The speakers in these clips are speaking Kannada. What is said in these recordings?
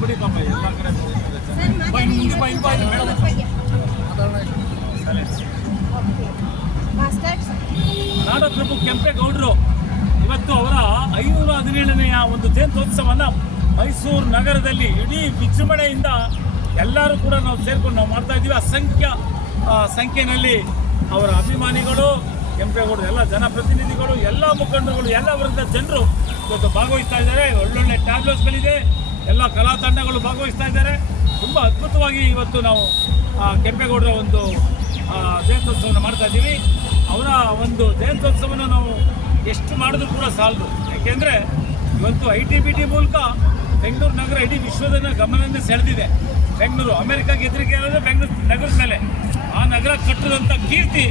ಬಿಡಿ ಪಾಪ ಎಲ್ಲ ಕಡೆ ನಾಡಪ್ರಭು ಕೆಂಪೇಗೌಡರು ಇವತ್ತು ಅವರ 517ನೆಯ ಒಂದು ಜಯಂತ್ಯೋತ್ಸವವನ್ನು ಮೈಸೂರು ನಗರದಲ್ಲಿ ಇಡೀ ವಿಜೃಂಭಣೆಯಿಂದ ಎಲ್ಲರೂ ಕೂಡ ನಾವು ಸೇರ್ಕೊಂಡು ನಾವು ಮಾಡ್ತಾ ಇದ್ದೀವಿ. ಅಸಂಖ್ಯ ಸಂಖ್ಯೆಯಲ್ಲಿ ಅವರ ಅಭಿಮಾನಿಗಳು, ಕೆಂಪೇಗೌಡರು ಎಲ್ಲ ಜನಪ್ರತಿನಿಧಿಗಳು, ಎಲ್ಲ ಮುಖಂಡರುಗಳು, ಎಲ್ಲ ವರ್ಗದ ಜನರು ಇವತ್ತು ಭಾಗವಹಿಸ್ತಾ ಇದ್ದಾರೆ. ಒಳ್ಳೊಳ್ಳೆ ಟ್ಯಾಬ್ಲೆಟ್ಸ್ಗಳಿದೆ, ಎಲ್ಲ ಕಲಾ ತಂಡಗಳು ಭಾಗವಹಿಸ್ತಾ ಇದ್ದಾರೆ. ತುಂಬ ಅದ್ಭುತವಾಗಿ ಇವತ್ತು ನಾವು ಕೆಂಪೇಗೌಡರ ಒಂದು ಜಯಂತ್ಯೋತ್ಸವವನ್ನು ಮಾಡ್ತಾ ಇದ್ದೀವಿ. ಅವರ ಒಂದು ಜಯಂತ್ಯೋತ್ಸವವನ್ನು ನಾವು ಎಷ್ಟು ಮಾಡಿದ್ರೂ ಕೂಡ ಸಾಲದು. ಯಾಕೆಂದರೆ ಇವತ್ತು ITBT ಮೂಲಕ ಬೆಂಗಳೂರು ನಗರ ಇಡೀ ವಿಶ್ವದ ಗಮನವನ್ನು ಸೆಳೆದಿದೆ. ಬೆಂಗಳೂರು ಅಮೆರಿಕಾಗೆ ಹೆದರಿಕೆ ಅನ್ನೋದು ಬೆಂಗಳೂರು ನಗರದ ಮೇಲೆ. ಆ ನಗರ ಕಟ್ಟಿದಂಥ ಕೀರ್ತಿ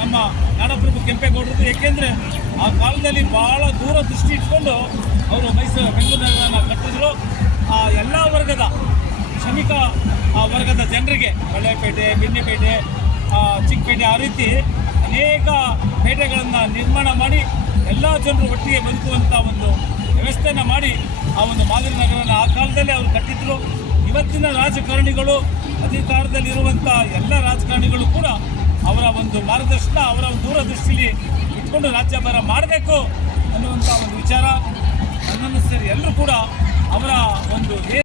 ನಮ್ಮ ನಾಡಪ್ರಭು ಕೆಂಪೇಗೌಡರದ್ದು. ಏಕೆಂದರೆ ಆ ಕಾಲದಲ್ಲಿ ಭಾಳ ದೂರ ದೃಷ್ಟಿ ಇಟ್ಕೊಂಡು ಅವರು ಬೆಂಗಳೂರು ನಗರನ ಕಟ್ಟಿದ್ರು. ಆ ಎಲ್ಲ ವರ್ಗದ ಶ್ರಮಿಕ ವರ್ಗದ ಜನರಿಗೆ ಬಳ್ಳಾರಿಪೇಟೆ, ಬಿನ್ನಿಪೇಟೆ, ಚಿಕ್ಕಪೇಟೆ ಆ ರೀತಿ ಅನೇಕ ಪೇಟೆಗಳನ್ನು ನಿರ್ಮಾಣ ಮಾಡಿ ಎಲ್ಲ ಜನರು ಒಟ್ಟಿಗೆ ಬದುಕುವಂಥ ಒಂದು ವ್ಯವಸ್ಥೆಯನ್ನು ಮಾಡಿ ಆ ಒಂದು ಮಾದರಿ ನಗರನ ಆ ಕಾಲದಲ್ಲಿ ಅವರು ಕಟ್ಟಿದ್ರು. ಇವತ್ತಿನ ರಾಜಕಾರಣಿಗಳು, ಅಧಿಕಾರದಲ್ಲಿರುವಂಥ ಎಲ್ಲ ರಾಜಕಾರಣಿಗಳು ಕೂಡ ಅವರ ಒಂದು ಮಾರ್ಗದರ್ಶನ, ಅವರ ಒಂದು ದೂರದೃಷ್ಟಿಯಲ್ಲಿ ಇಟ್ಕೊಂಡು ರಾಜ್ಯಭಾರ ಮಾಡಬೇಕು ಅನ್ನುವಂಥ ಒಂದು ವಿಚಾರ ನನ್ನನ್ನು ಸೇರಿ ಎಲ್ಲರೂ ಕೂಡ ಅವರ ಒಂದು